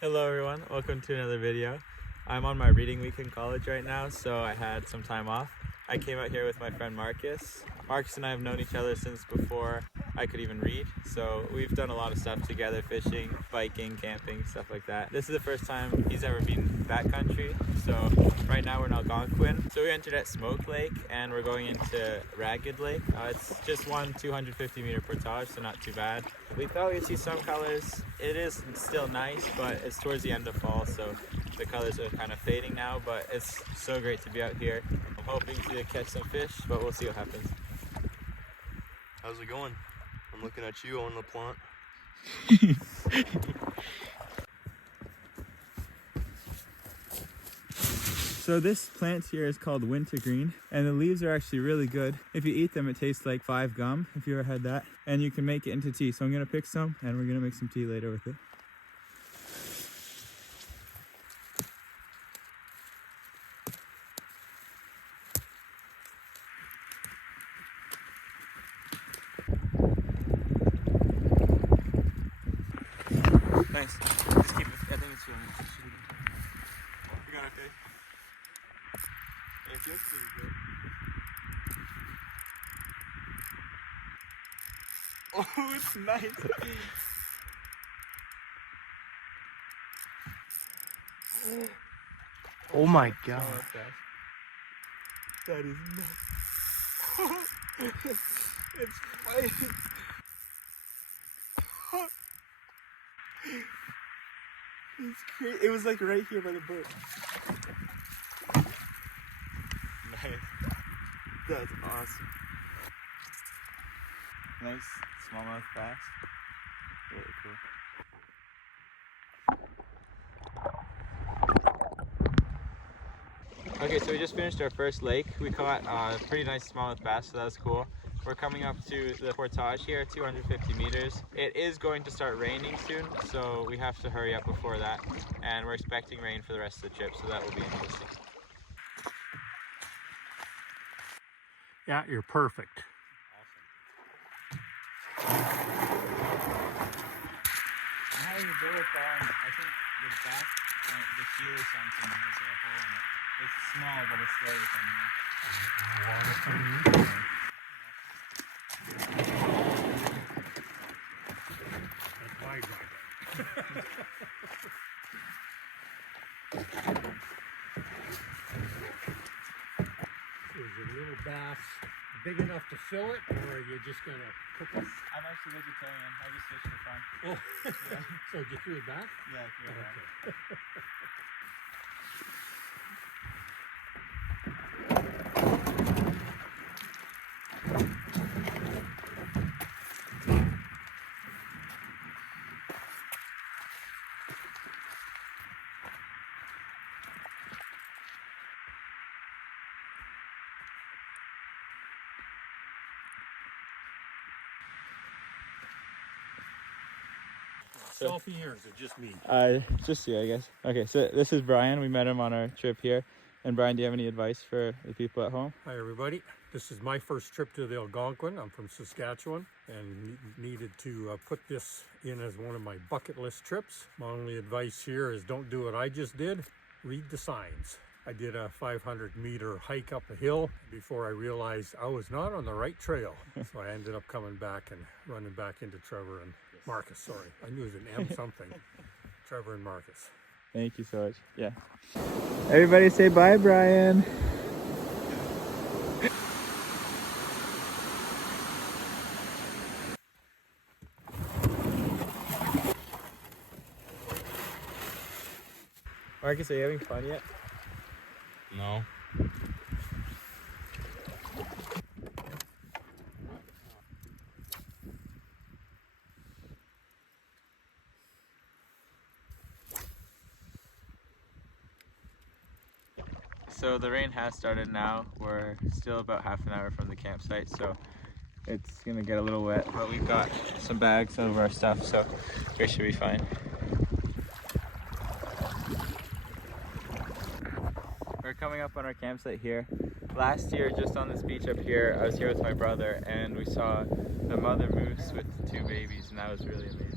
Hello everyone, welcome to another video. I'm on my reading week in college right now, so I had some time off. I came out here with my friend Marcus. Marcus and I have known each other since before I could even read, so we've done a lot of stuff together, fishing, biking, camping, stuff like that. This is the first time he's ever been backcountry, so right now we're in Algonquin. So we entered at Smoke Lake and we're going into Ragged Lake. It's just one 250 meter portage, so not too bad. We thought we'd see some colors. It is still nice, but it's towards the end of fall, so the colors are kind of fading now, but it's so great to be out here. I'm hoping to catch some fish, but we'll see what happens. How's it going? I'm looking at you on the plant. So this plant here is called wintergreen, and the leaves are actually really good. If you eat them, it tastes like 5 gum, if you ever had that. And you can make it into tea. So I'm gonna pick some, and we're gonna make some tea later with it. Nice. Just keep it. I think it's really good. You got it, okay? It feels pretty good. Oh, it's nice. Oh my god. That is nice. It's fighting. It's crazy. It was like right here by the boat. Nice. That's awesome. Nice smallmouth bass. Really cool. Okay, so we just finished our first lake. We caught a pretty nice smallmouth bass, so that was cool. We're coming up to the portage here, 250 meters. It is going to start raining soon, so we have to hurry up before that. And we're expecting rain for the rest of the trip, so that will be interesting. Yeah, you're perfect. How you do it though, I think the back, the heel or something has a hole in it. It's small, but it's slow somewhere. That's my job. Is your little bass big enough to fill it, or are you just gonna cook it? I'm actually vegetarian. I just fish for fun. Oh, Yeah. so you threw it back? Yeah, I feel that. Okay. Selfie here, or is it just me? Just you, I guess. Okay, so this is Brian. We met him on our trip here. And Brian, do you have any advice for the people at home? Hi everybody, this is my first trip to the Algonquin. I'm from Saskatchewan and needed to put this in as one of my bucket list trips. My only advice here is don't do what I just did, read the signs. I did a 500-meter hike up a hill before I realized I was not on the right trail. So I ended up coming back and running back into Trevor and Marcus, sorry. I knew it was an M something. Trevor and Marcus. Thank you so much. Yeah. Everybody say bye, Brian. Marcus, are you having fun yet? No. So the rain has started now. We're still about half an hour from the campsite, so it's gonna get a little wet, but we've got some bags of our stuff, so we should be fine. We're coming up on our campsite here. Last year, just on this beach up here, I was here with my brother and we saw the mother moose with 2 babies, and that was really amazing.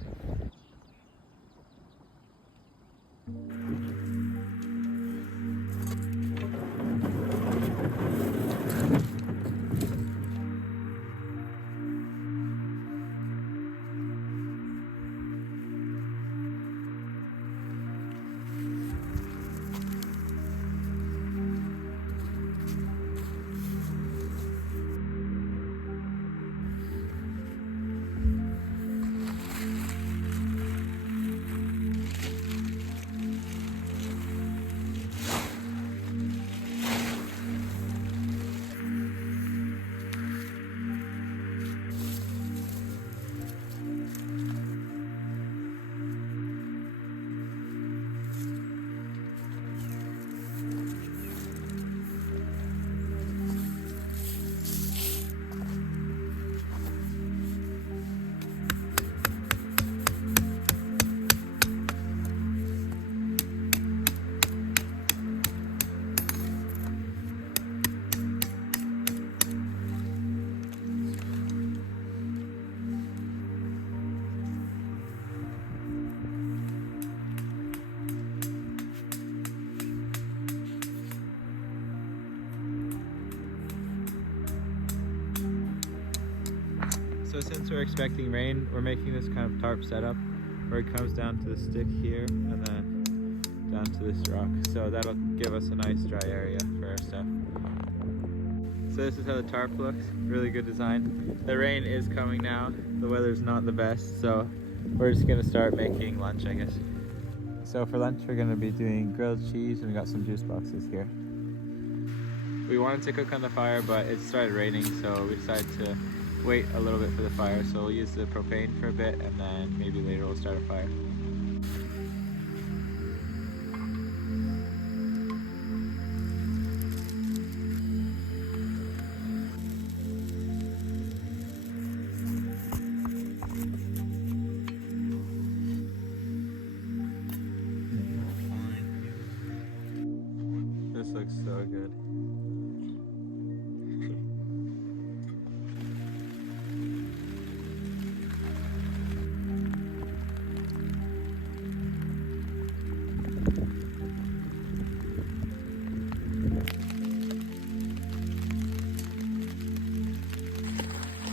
So since we're expecting rain, we're making this kind of tarp setup where it comes down to the stick here and then down to this rock. So that'll give us a nice dry area for our stuff. So this is how the tarp looks. Really good design. The rain is coming now. The weather's not the best, so we're just gonna start making lunch, I guess. So for lunch, we're gonna be doing grilled cheese, and we got some juice boxes here. We wanted to cook on the fire, but it started raining, so we decided to wait a little bit for the fire. So we'll use the propane for a bit, and then maybe later we'll start a fire. This looks so good.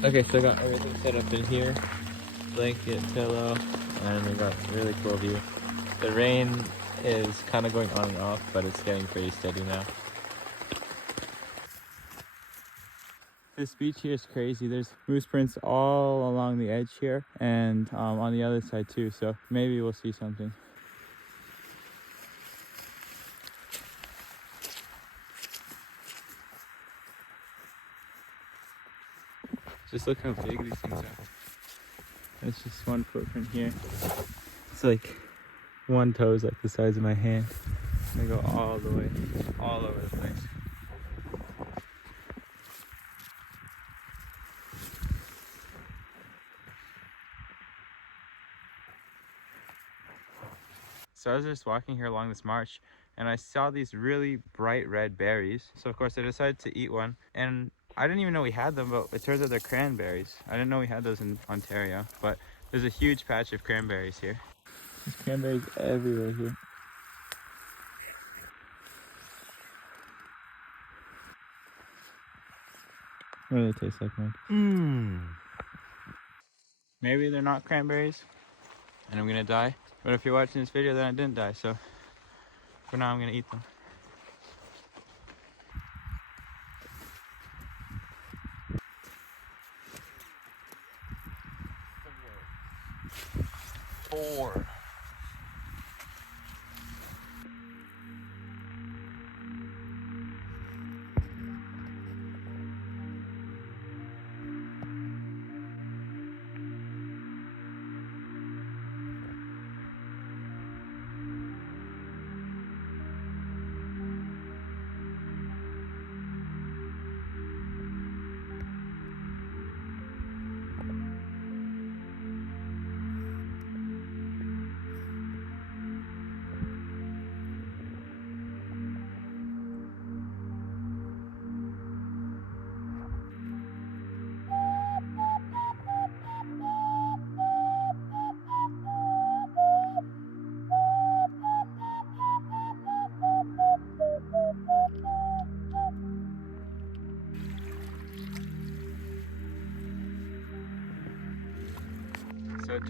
Okay, so I got everything set up in here. Blanket, pillow, and we got a really cool view. The rain is kind of going on and off, but it's getting pretty steady now. This beach here is crazy. There's moose prints all along the edge here and on the other side too, so maybe we'll see something. Just look how big these things are. It's just one footprint here. It's like one toe is like the size of my hand. They go all the way, all over the place. So I was just walking here along this marsh and I saw these really bright red berries. So of course I decided to eat one, and I didn't even know we had them, but it turns out they're cranberries. I didn't know we had those in Ontario, but there's a huge patch of cranberries here. There's cranberries everywhere here. What do they taste like, Mike? Maybe they're not cranberries and I'm gonna die. But if you're watching this video, then I didn't die, so for now I'm gonna eat them. Four.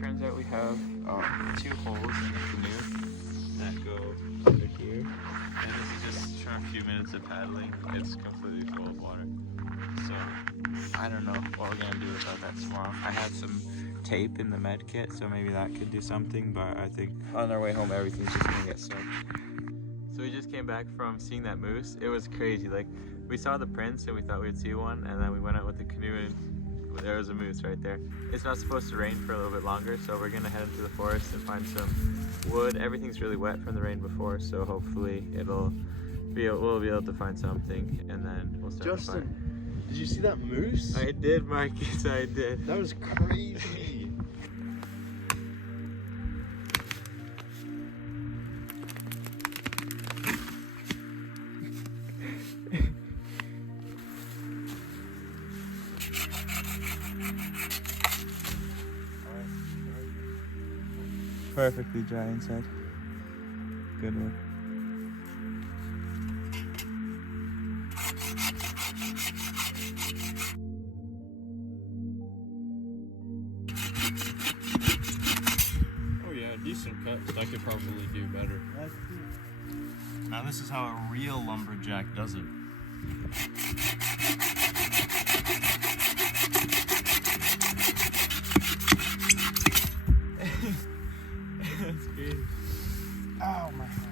turns out we have 2 holes in the canoe that go over here. And this is just from a few minutes of paddling. It's completely full of water. So I don't know what we're gonna do about that tomorrow. I have some tape in the med kit, so maybe that could do something, but I think on our way home everything's just gonna get soaked. So we just came back from seeing that moose. It was crazy. Like, we saw the prints and we thought we'd see one, and then we went out with the canoe and there was a moose right there. It's not supposed to rain for a little bit longer, so we're gonna head into the forest and find some wood. Everything's really wet from the rain before, so hopefully we'll be able to find something, and then we'll start the fire. Justin, did you see that moose? I did, Marcus, I did. That was crazy. Perfectly dry inside. Good one. Oh yeah, decent cuts. I could probably do better. Now this is how a real lumberjack does it. That's great. Ow, my hand.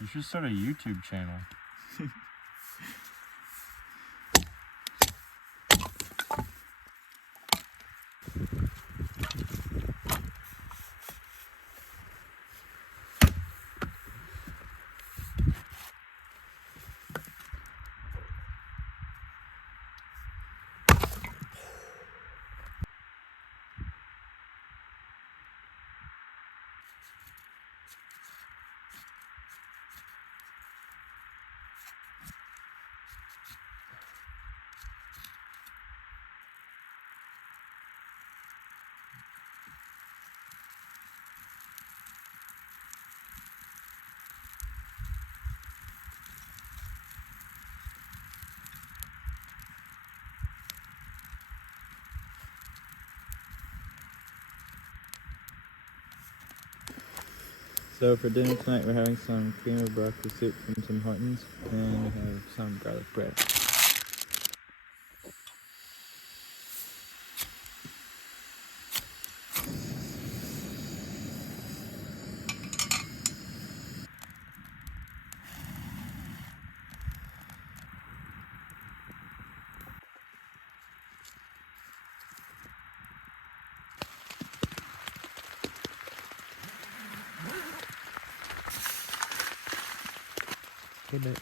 You should start a YouTube channel. So for dinner tonight, we're having some cream of broccoli soup from Tim Hortons, and we have some garlic bread. Good night.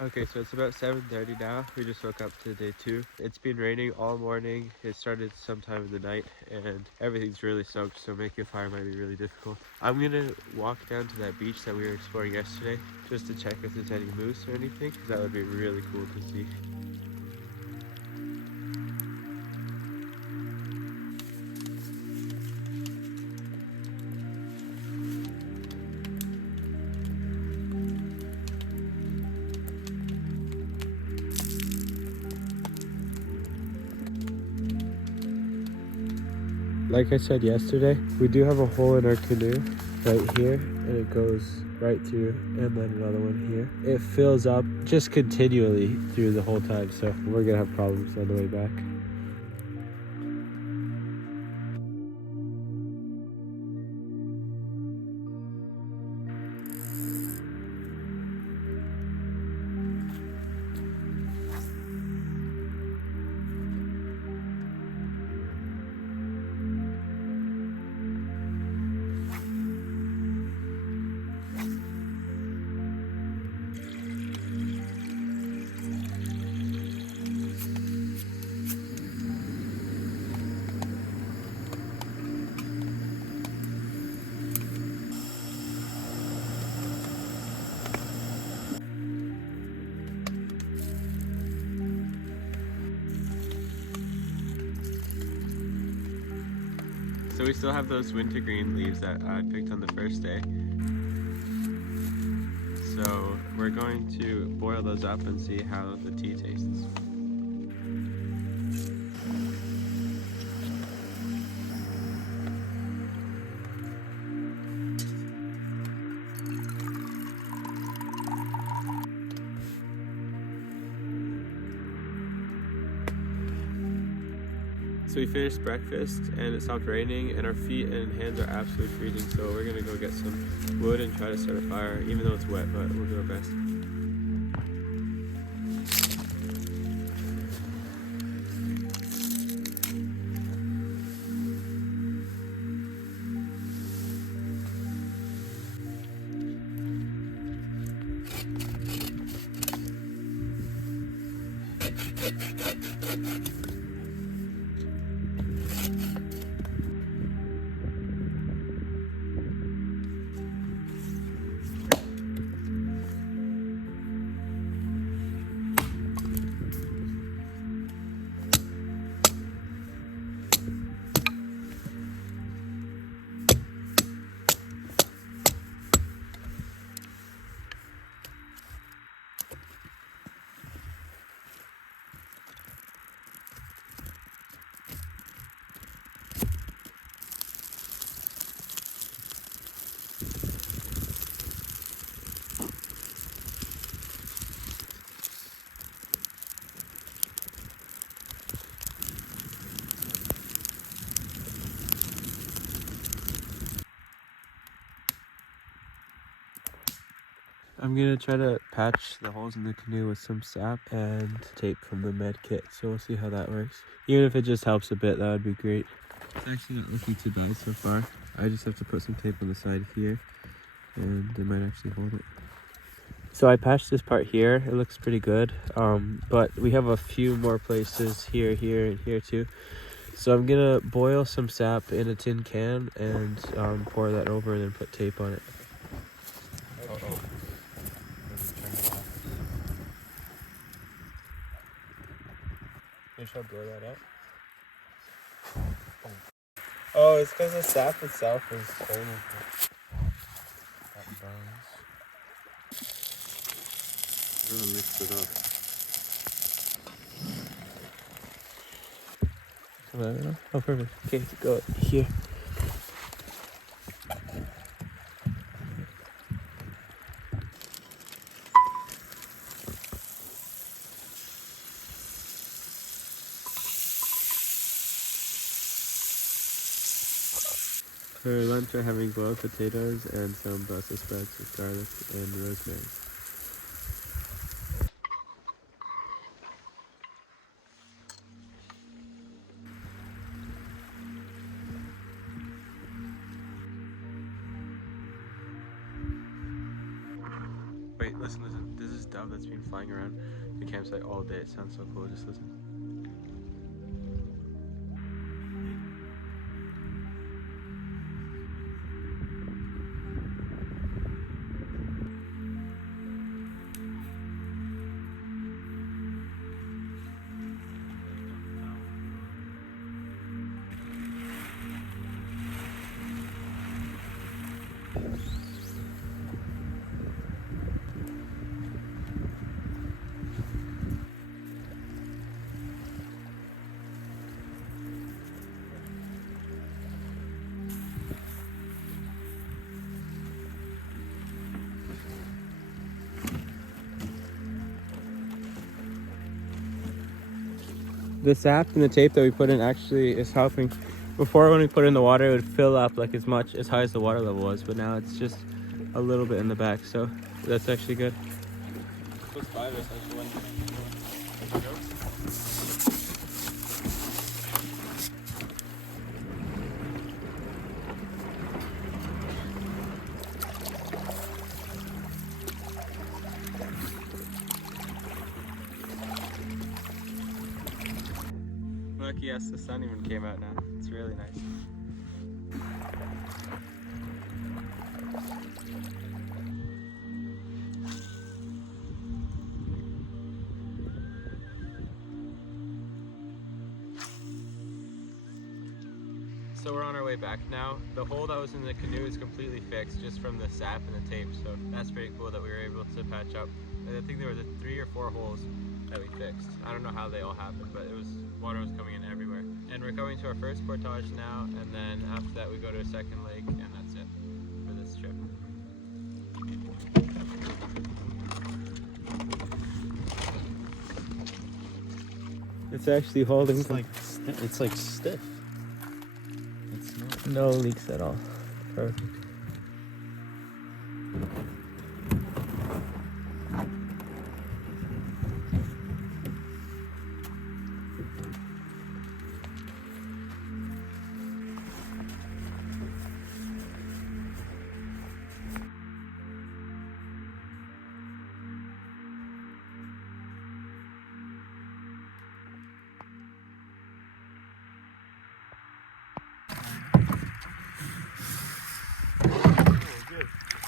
Okay, so it's about 7:30 now. We just woke up to day 2. It's been raining all morning. It started sometime in the night, and everything's really soaked, so making a fire might be really difficult. I'm gonna walk down to that beach that we were exploring yesterday just to check if there's any moose or anything, because that would be really cool to see. Like I said yesterday, we do have a hole in our canoe right here, and it goes right through, and then another one here. It fills up just continually through the whole time, so we're gonna have problems on the way back. So we still have those wintergreen leaves that I picked on the first day. So we're going to boil those up and see how the tea tastes. So we finished breakfast and it stopped raining and our feet and hands are absolutely freezing, so we're gonna go get some wood and try to start a fire, even though it's wet, but we'll do our best. I'm gonna try to patch the holes in the canoe with some sap and tape from the med kit, so we'll see how that works. Even if it just helps a bit, that would be great. It's actually not looking too bad so far. I just have to put some tape on the side here, and it might actually hold it. So I patched this part here, it looks pretty good, but we have a few more places here, and here too. So I'm gonna boil some sap in a tin can and pour that over and then put tape on it. You should blow that up. Oh, it's because the sap itself is cold. That burns. I'm gonna mix it up. Oh, perfect. Okay, go here. For lunch, we're having boiled potatoes and some Brussels sprouts with garlic and rosemary. Wait, listen. There's this dove that's been flying around the campsite all day. It sounds so cool. Just listen. The sap and the tape that we put in actually is helping. Before, when we put it in the water, it would fill up like as high as the water level was, but now it's just a little bit in the back, so that's actually good. Look, yes, the sun even came out now. It's really nice. So we're on our way back now. The hole that was in the canoe is completely fixed just from the sap and the tape, so that's pretty cool that we were able to patch up. And I think there were 3 or 4 holes that we fixed. I don't know how they all happened, but water was coming in everywhere. And we're coming to our first portage now, and then after that we go to a second lake, and that's it for this trip. It's actually holding. It's like stiff. It's not. No leaks at all. Perfect.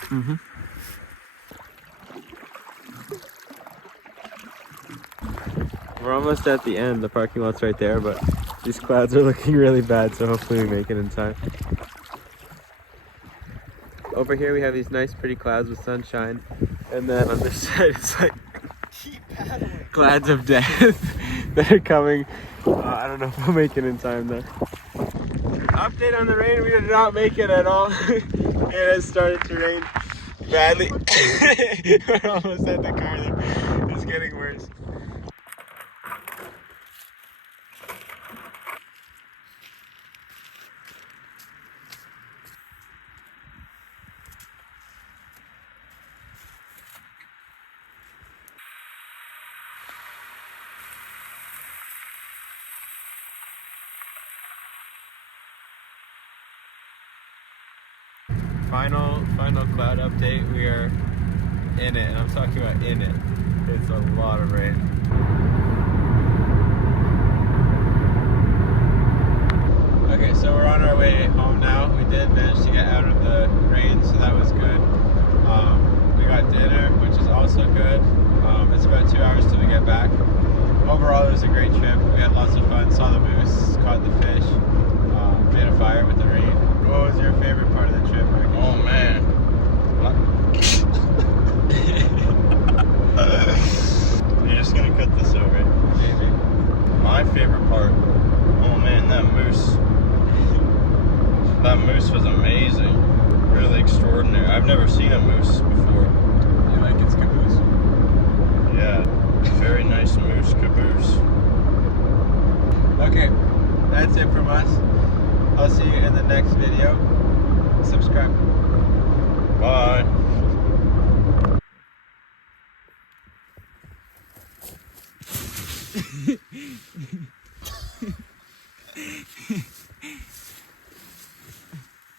Mm-hmm. We're almost at the end. The parking lot's right there, but these clouds are looking really bad, so hopefully we make it in time. Over here we have these nice pretty clouds with sunshine, and then on this side it's like clouds of death that are coming. I don't know if we'll make it in time though. Update on the rain, we did not make it at all. It has started to rain badly. We're almost at the car though. It's getting worse. Final cloud update. We are in it, and I'm talking about in it. It's a lot of rain. Okay, so we're on our way home now. We did manage to get out of the rain, so that was good. We got dinner, which is also good. It's about 2 hours till we get back. Overall, it was a great trip. We had lots of fun, saw the moose, caught the fish, made a fire with the rain. What was your favorite part of the trip, Marcus? Oh man. You're just gonna cut this over. Maybe. My favorite part. Oh man, that moose. That moose was amazing. Really extraordinary. I've never seen a moose before. You like its caboose? Yeah. Very nice moose caboose. Okay, that's it from us. I'll see you in the next video. Subscribe. Bye.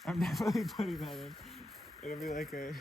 I'm definitely putting that in. It'll be like a